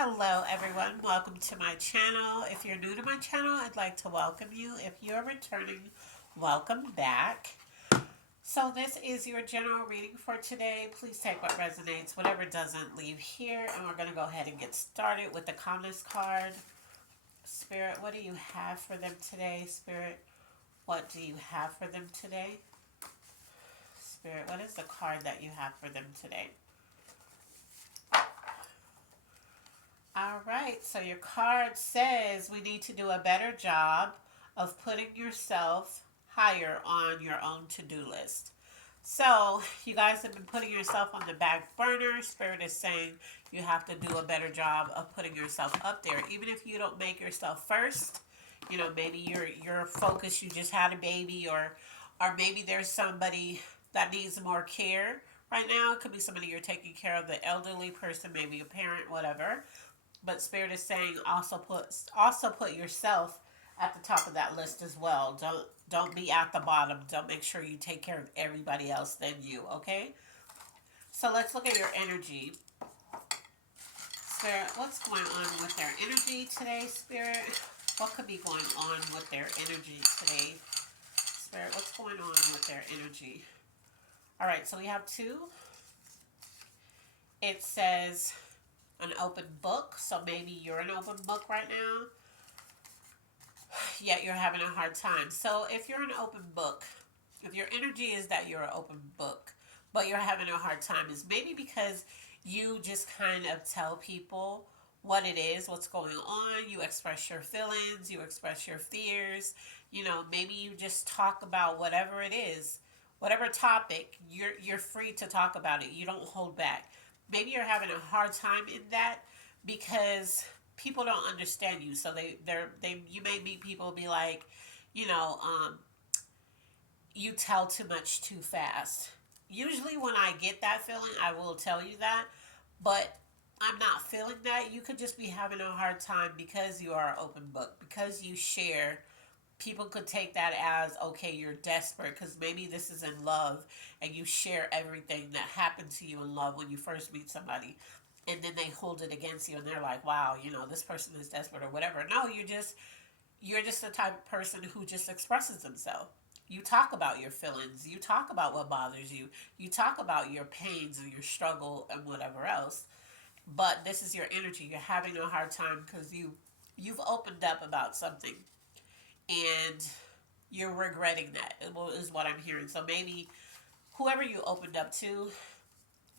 Hello, everyone. Welcome to my channel. If you're new to my channel, I'd like to welcome you. If you're returning, welcome back. So, this is your general reading for today. Please take what resonates, whatever doesn't, leave here. And we're going to go ahead and get started with the calmness card. Spirit, what do you have for them today? Spirit, what do you have for them today? Spirit, what is the card that you have for them today? All right, so your card says we need to do a better job of putting yourself higher on your own to-do list. So, you guys have been putting yourself on the back burner. Spirit is saying you have to do a better job of putting yourself up there. Even if you don't make yourself first, maybe your focus, you just had a baby, or maybe there's somebody that needs more care right now. It could be somebody you're taking care of, the elderly person, maybe a parent, whatever. But Spirit is saying also put yourself at the top of that list as well. Don't be at the bottom. Don't make sure you take care of everybody else than you, okay? So let's look at your energy. Spirit, what's going on with their energy today, Spirit? What could be going on with their energy today? Spirit, what's going on with their energy? All right, so we have two. It says an open book, so maybe you're an open book right now, yet you're having a hard time. So if you're an open book, if your energy is that you're an open book, but you're having a hard time, is maybe because you just kind of tell people what it is, what's going on. You express your feelings, you express your fears. Maybe you just talk about whatever it is, whatever topic. You're free to talk about it. You don't hold back. Maybe you're having a hard time in that because people don't understand you. So you may meet people be like, you know, um, you tell too much too fast. Usually, when I get that feeling, I will tell you that, but I'm not feeling that. You could just be having a hard time because you are an open book, because you share. People could take that as, okay, you're desperate because maybe this is in love and you share everything that happened to you in love when you first meet somebody, and then they hold it against you and they're like, wow, this person is desperate or whatever. No, you're just the type of person who just expresses themselves. You talk about your feelings, you talk about what bothers you, you talk about your pains and your struggle and whatever else. But this is your energy. You're having a hard time because you've opened up about something, and you're regretting that, is what I'm hearing. So maybe whoever you opened up to,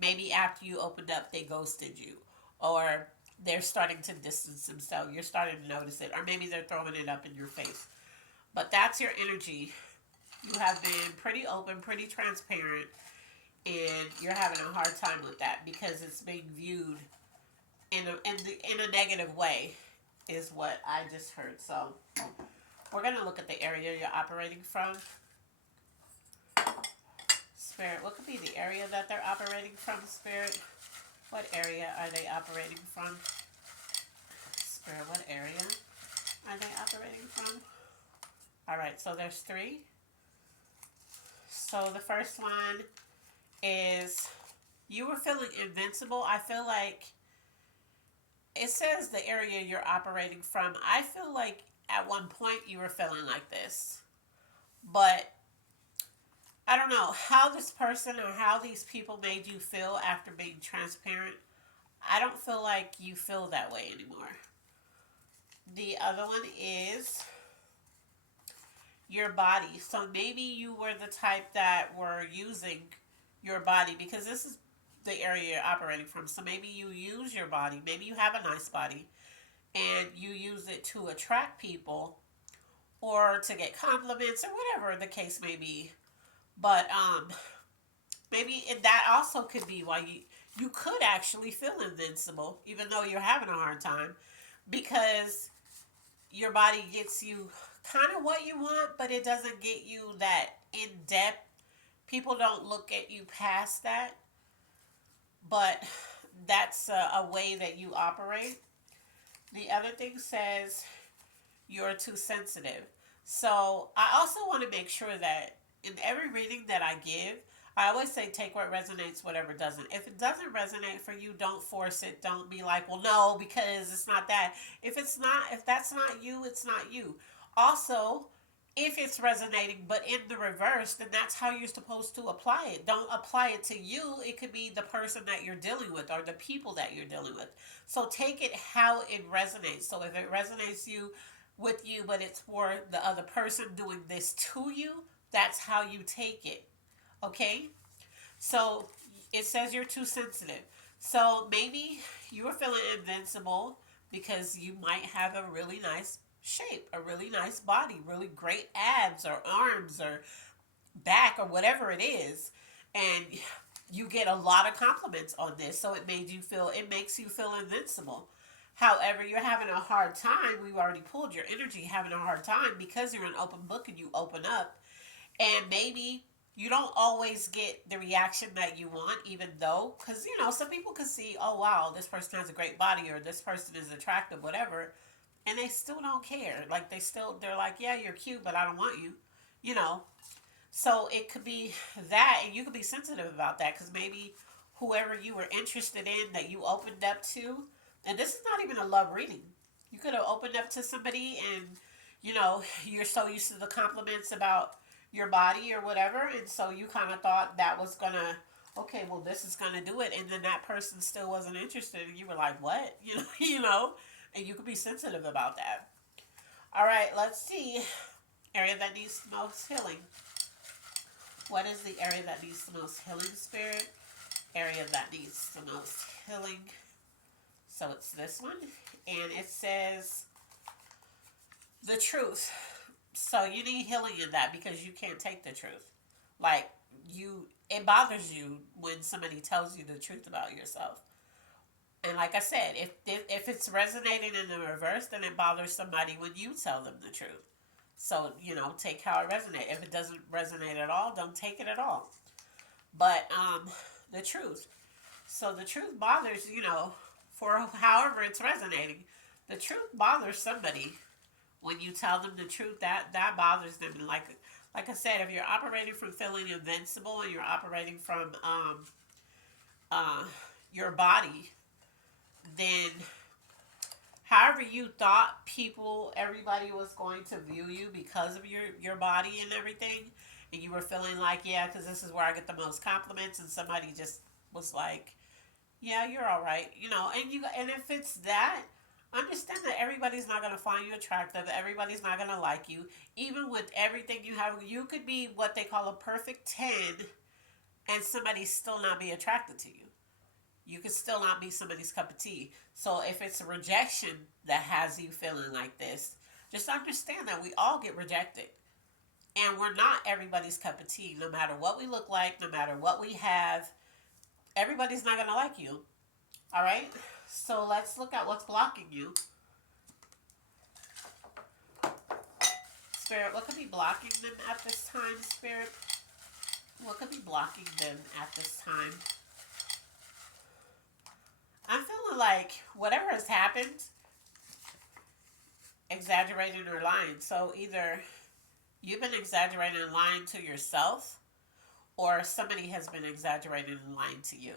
maybe after you opened up, they ghosted you, or they're starting to distance themselves. You're starting to notice it, or maybe they're throwing it up in your face. But that's your energy. You have been pretty open, pretty transparent, and you're having a hard time with that because it's being viewed in a negative way, is what I just heard. So we're going to look at the area you're operating from. Spirit, what could be the area that they're operating from, Spirit? What area are they operating from? Spirit, what area are they operating from? All right, so there's three. So the first one is you were feeling invincible. I feel like it says the area you're operating from. I feel like at one point you were feeling like this. But I don't know how this person or how these people made you feel after being transparent. I don't feel like you feel that way anymore. The other one is your body. So maybe you were the type that were using your body, because this is the area you're operating from. So maybe you use your body. Maybe you have a nice body and you use it to attract people or to get compliments or whatever the case may be. But maybe that also could be why you could actually feel invincible even though you're having a hard time, because your body gets you kind of what you want, but it doesn't get you that in depth. People don't look at you past that, but that's a way that you operate. The other thing says you're too sensitive. So I also want to make sure that in every reading that I give, I always say take what resonates, whatever doesn't. If it doesn't resonate for you, don't force it. Don't be like, well, no, because it's not that. If that's not you, it's not you. Also, if it's resonating but in the reverse, then that's how you're supposed to apply it. Don't apply it to you. It could be the person that you're dealing with or the people that you're dealing with. So take it how it resonates. So if it resonates with you, but it's for the other person doing this to you, that's how you take it. Okay? So it says you're too sensitive. So maybe you are feeling invincible because you might have a really nice shape, a really nice body, really great abs or arms or back or whatever it is. And you get a lot of compliments on this. So it makes you feel invincible. However, you're having a hard time. We've already pulled your energy, having a hard time because you're an open book and you open up. And maybe you don't always get the reaction that you want, even though, because, some people can see, oh, wow, this person has a great body or this person is attractive, whatever. And they still don't care. Like, they're like, yeah, you're cute, but I don't want you, you know. So it could be that, and you could be sensitive about that because maybe whoever you were interested in that you opened up to, and this is not even a love reading. You could have opened up to somebody and, you're so used to the compliments about your body or whatever, and so you kind of thought that was gonna, okay, well, this is gonna do it, and then that person still wasn't interested, and you were like, what? And you could be sensitive about that. All right, let's see. Area that needs the most healing. What is the area that needs the most healing, Spirit? Area that needs the most healing. So it's this one. And it says the truth. So you need healing in that because you can't take the truth. Like, it bothers you when somebody tells you the truth about yourself. And like I said, if it's resonating in the reverse, then it bothers somebody when you tell them the truth. So, take how it resonates. If it doesn't resonate at all, don't take it at all. But the truth. So the truth bothers, for however it's resonating. The truth bothers somebody when you tell them the truth. That bothers them. And like I said, if you're operating from feeling invincible and you're operating from your body, then however you thought everybody was going to view you because of your body and everything, and you were feeling like, yeah, because this is where I get the most compliments, and somebody just was like, yeah, you're all right, and if it's that, understand that everybody's not going to find you attractive, everybody's not going to like you, even with everything you have. You could be what they call a perfect 10, and somebody still not be attracted to you. You could still not be somebody's cup of tea. So if it's a rejection that has you feeling like this, just understand that we all get rejected. And we're not everybody's cup of tea. No matter what we look like, no matter what we have, everybody's not going to like you. All right? So let's look at what's blocking you. Spirit, what could be blocking them at this time, Spirit? What could be blocking them at this time? I'm feeling like whatever has happened, exaggerating or lying. So either you've been exaggerating and lying to yourself, or somebody has been exaggerating and lying to you.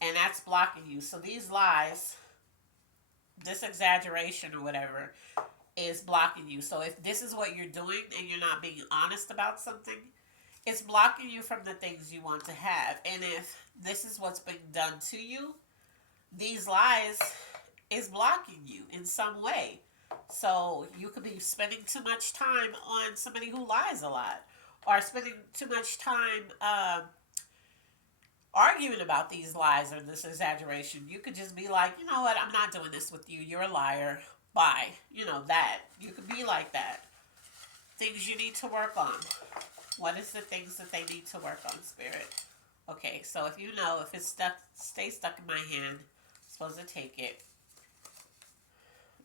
And that's blocking you. So these lies, this exaggeration or whatever, is blocking you. So if this is what you're doing and you're not being honest about something, it's blocking you from the things you want to have. And if this is what's being done to you, these lies is blocking you in some way. So you could be spending too much time on somebody who lies a lot, or spending too much time arguing about these lies or this exaggeration. You could just be like, you know what, I'm not doing this with you. You're a liar. Bye. That. You could be like that. Things you need to work on. What is the things that they need to work on, Spirit? Okay, so if it's stuck, stay stuck in my hand. Supposed to take it.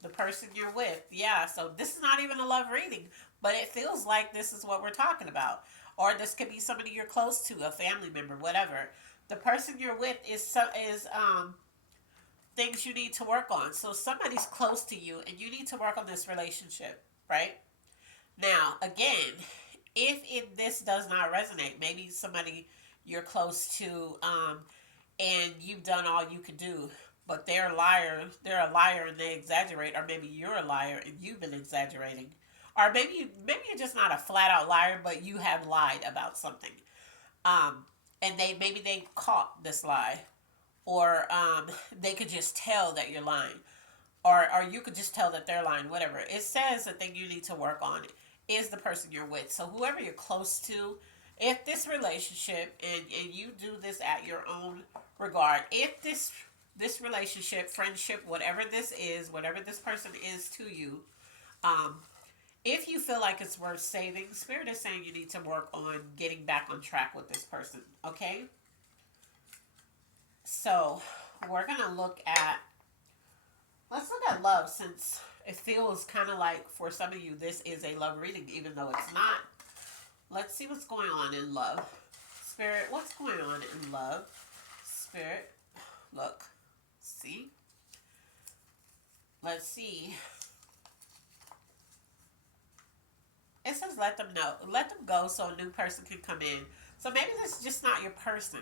The person you're with, yeah. So this is not even a love reading, but it feels like this is what we're talking about, or this could be somebody you're close to, a family member, whatever. The person you're with is things you need to work on. So somebody's close to you, and you need to work on this relationship, right? Now, again, if this does not resonate, maybe somebody you're close to, and you've done all you could do, but they're a liar. They're a liar and they exaggerate, or maybe you're a liar and you've been exaggerating, or maybe you're just not a flat out liar, but you have lied about something. Um, and maybe they caught this lie, or they could just tell that you're lying, or you could just tell that they're lying. Whatever it says, the thing you need to work on is the person you're with. So whoever you're close to, if this relationship, and you do this at your own regard, if this relationship, friendship, whatever this is, whatever this person is to you, um, if you feel like it's worth saving, Spirit is saying you need to work on getting back on track with this person. Okay, so we're gonna look at, let's look at love, since it feels kind of like for some of you this is a love reading, even though it's not. Let's see what's going on in love. Spirit, what's going on in love? Spirit, look, see. Let's see. It says let them know, let them go so a new person can come in. So maybe this is just not your person,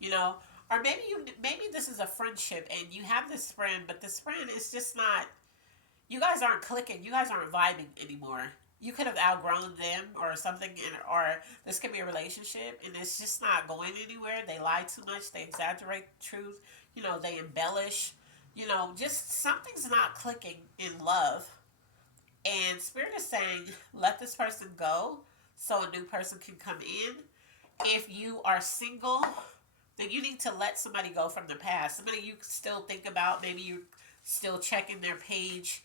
you know, or maybe this is a friendship and you have this friend, but this friend is just not, you guys aren't clicking, you guys aren't vibing anymore. You could have outgrown them or something, or this could be a relationship and it's just not going anywhere. They lie too much, they exaggerate the truth, you know, they embellish, you know, just something's not clicking in love. And Spirit is saying, let this person go so a new person can come in. If you are single, then you need to let somebody go from the past. Somebody you still think about. Maybe you still checking their page.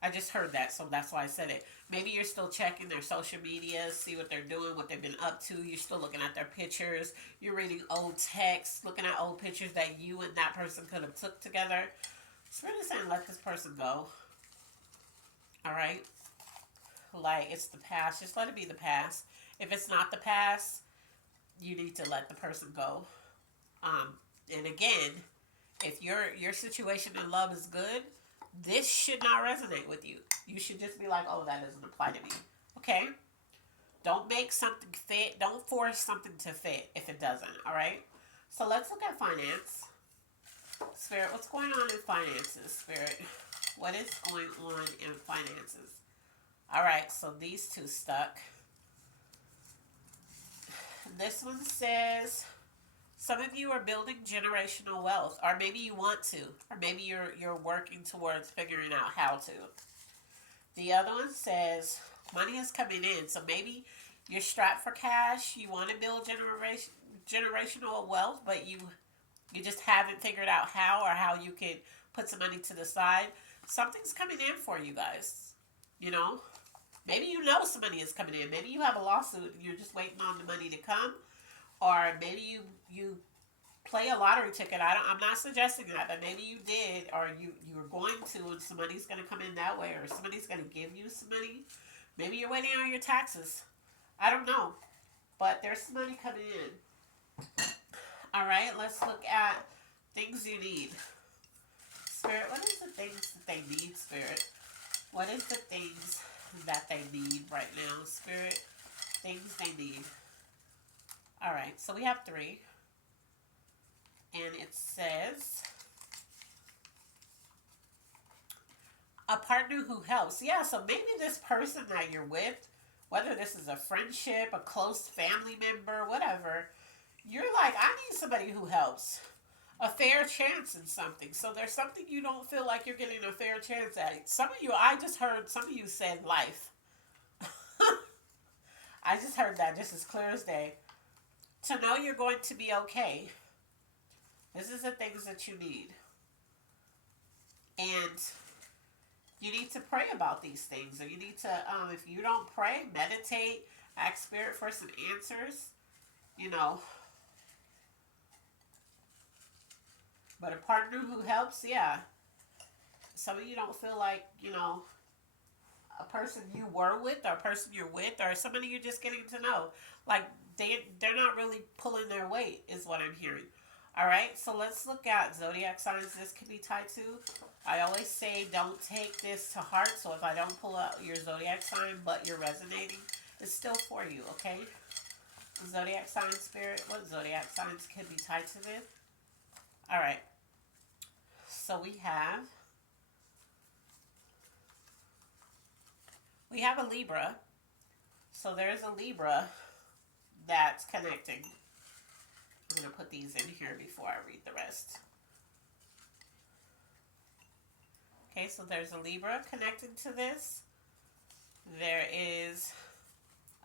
I just heard that, so that's why I said it. Maybe you're still checking their social media, see what they're doing, what they've been up to. You're still looking at their pictures. You're reading old texts, looking at old pictures that you and that person could have took together. Spirit is saying, let this person go. All right? Like, it's the past. Just let it be the past. If it's not the past, you need to let the person go. Um, and again, if your situation in love is good, this should not resonate with you. You should just be like, oh, that doesn't apply to me. Okay? Don't make something fit. Don't force something to fit if it doesn't. All right? So let's look at finance. Spirit, what's going on in finances? Spirit, what is going on in finances? All right, so these two stuck. This one says, some of you are building generational wealth, or maybe you want to, or maybe you're working towards figuring out how to. The other one says, money is coming in, so maybe you're strapped for cash. You want to build generational wealth, but you just haven't figured out how, or how you could put some money to the side. Something's coming in for you guys. You know, maybe you know some money is coming in. Maybe you have a lawsuit and you're just waiting on the money to come, or maybe you play a lottery ticket. I'm not suggesting that, but maybe you did, or you were going to, and some money's going to come in that way, or somebody's going to give you some money. Maybe you're waiting on your taxes. I don't know, but there's some money coming in. All right, let's look at things you need. Spirit, what is the things that they need, Spirit? What is the things that they need right now, Spirit? Things they need. All right, so we have 3. And it says, a partner who helps. Yeah, so maybe this person that you're with, whether this is a friendship, a close family member, whatever, you're like, I need somebody who helps. A fair chance in something. So there's something you don't feel like you're getting a fair chance at. Some of you, I just heard some of you said life. I just heard that just as clear as day. To know you're going to be okay. This is the things that you need. And you need to pray about these things. Or you need to, if you don't pray, meditate, ask Spirit for some answers. You know. But a partner who helps, yeah. Some of you don't feel like, you know, a person you were with, or a person you're with, or somebody you're just getting to know. Like, they're not really pulling their weight, is what I'm hearing. All right, so let's look at zodiac signs this could be tied to. I always say don't take this to heart, so if I don't pull out your zodiac sign, but you're resonating, it's still for you, okay? Zodiac sign spirit. What zodiac signs can be tied to this? All right. So we have a Libra. So there's a Libra that's connecting. I'm going to put these in here before I read the rest. Okay, so there's a Libra connected to this. There is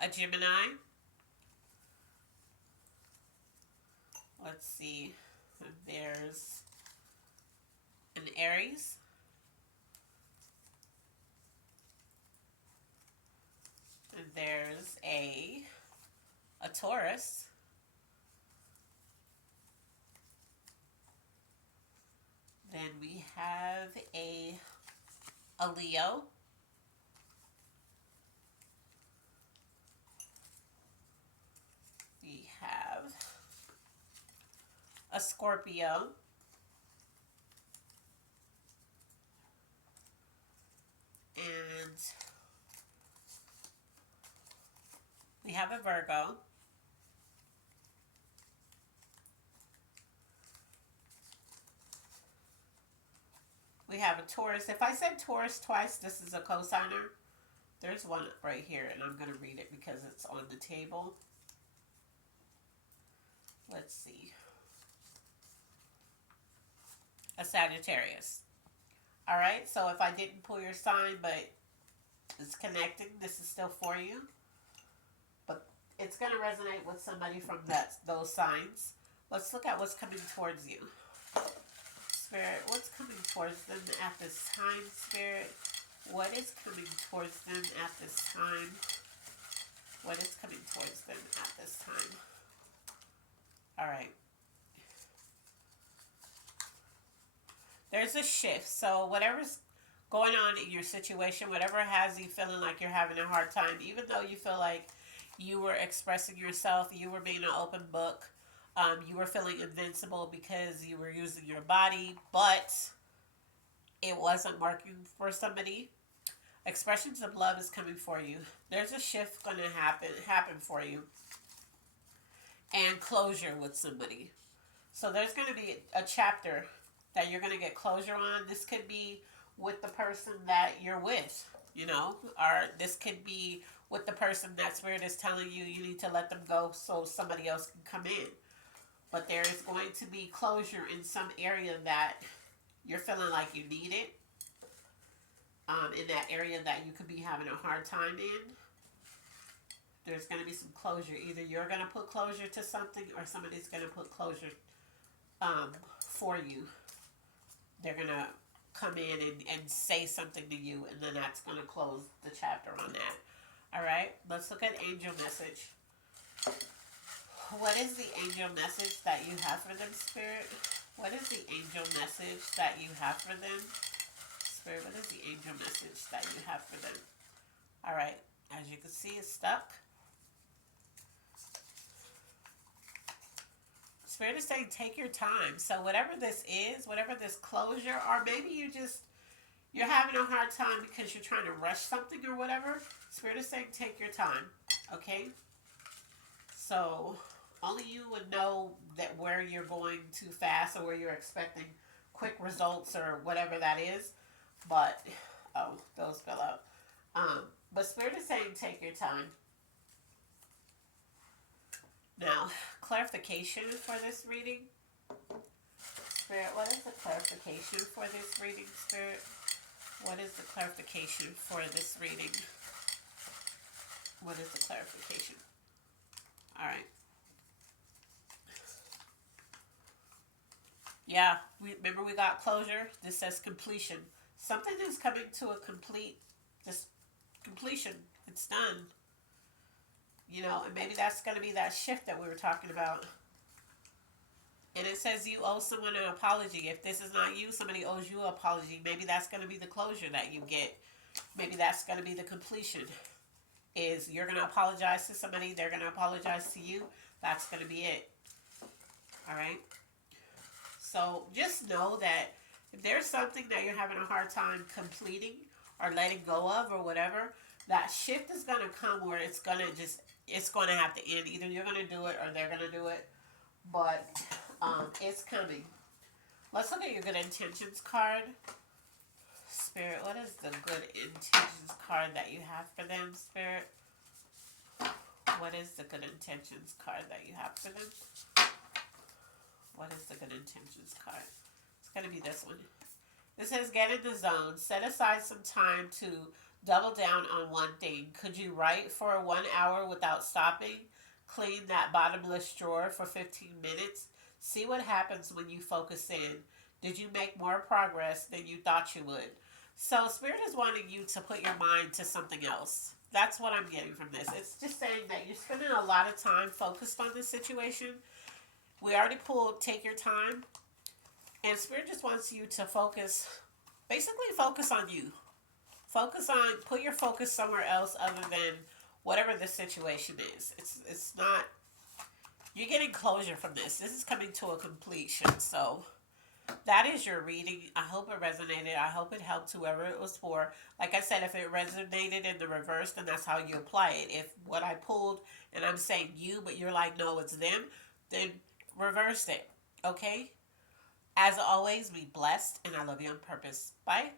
a Gemini. Let's see. There's an Aries. And there's a Taurus. Then we have a Leo. We have a Scorpio. And we have a Virgo. We have a Taurus. If I said Taurus twice, this is a cosigner. There's one right here, and I'm going to read it because it's on the table. Let's see. A Sagittarius. All right, so if I didn't pull your sign, but it's connecting, this is still for you. But it's going to resonate with somebody from those signs. Let's look at what's coming towards you. Spirit, what's coming towards them at this time, Spirit? What is coming towards them at this time? What is coming towards them at this time? All right. There's a shift. So whatever's going on in your situation, whatever has you feeling like you're having a hard time, even though you feel like you were expressing yourself, you were being an open book, you were feeling invincible because you were using your body, but it wasn't working for somebody. Expressions of love is coming for you. There's a shift going to happen for you, and closure with somebody. So there's going to be a chapter that you're going to get closure on. This could be with the person that you're with, or this could be with the person that Spirit is telling you you need to let them go so somebody else can come in. But there is going to be closure in some area that you're feeling like you need it. In that area that you could be having a hard time in. There's going to be some closure. Either you're going to put closure to something or somebody's going to put closure for you. They're going to come in and say something to you, and then that's going to close the chapter on that. All right, let's look at angel message. What is the angel message that you have for them, Spirit? What is the angel message that you have for them? Spirit, what is the angel message that you have for them? All right, as you can see, it's stuck. Spirit is saying take your time. So whatever this is, whatever this closure, or maybe you're having a hard time because you're trying to rush something or whatever, Spirit is saying take your time, okay? So only you would know that where you're going too fast or where you're expecting quick results or whatever that is. But, those fell out. But Spirit is saying take your time. Now, clarification for this reading. Spirit, what is the clarification for this reading, Spirit? What is the clarification for this reading? What is the clarification? All right. Yeah, remember we got closure. This says completion. Something is coming to a completion. It's done. And maybe that's going to be that shift that we were talking about. And it says you owe someone an apology. If this is not you, somebody owes you an apology. Maybe that's going to be the closure that you get. Maybe that's going to be the completion. Is you're going to apologize to somebody, they're going to apologize to you. That's going to be it. All right? So just know that if there's something that you're having a hard time completing or letting go of or whatever, That shift is gonna come where it's gonna have to end. Either you're gonna do it or they're gonna do it. But it's coming. Let's look at your good intentions card. Spirit, what is the good intentions card that you have for them, Spirit? What is the good intentions card that you have for them? What is the good intentions card? It's going to be this one. It says, get in the zone. Set aside some time to double down on one thing. Could you write for 1 hour without stopping? Clean that bottomless drawer for 15 minutes. See what happens when you focus in. Did you make more progress than you thought you would? So, Spirit is wanting you to put your mind to something else. That's what I'm getting from this. It's just saying that you're spending a lot of time focused on this situation. We already pulled take your time. And Spirit just wants you to focus, basically focus on you. Put your focus somewhere else other than whatever the situation is. It's not, you're getting closure from this. This is coming to a completion. So that is your reading. I hope it resonated. I hope it helped whoever it was for. Like I said, if it resonated in the reverse, then that's how you apply it. If what I pulled and I'm saying you, but you're like, no, it's them, then reverse it. Okay? As always, be blessed, and I love you on purpose. Bye.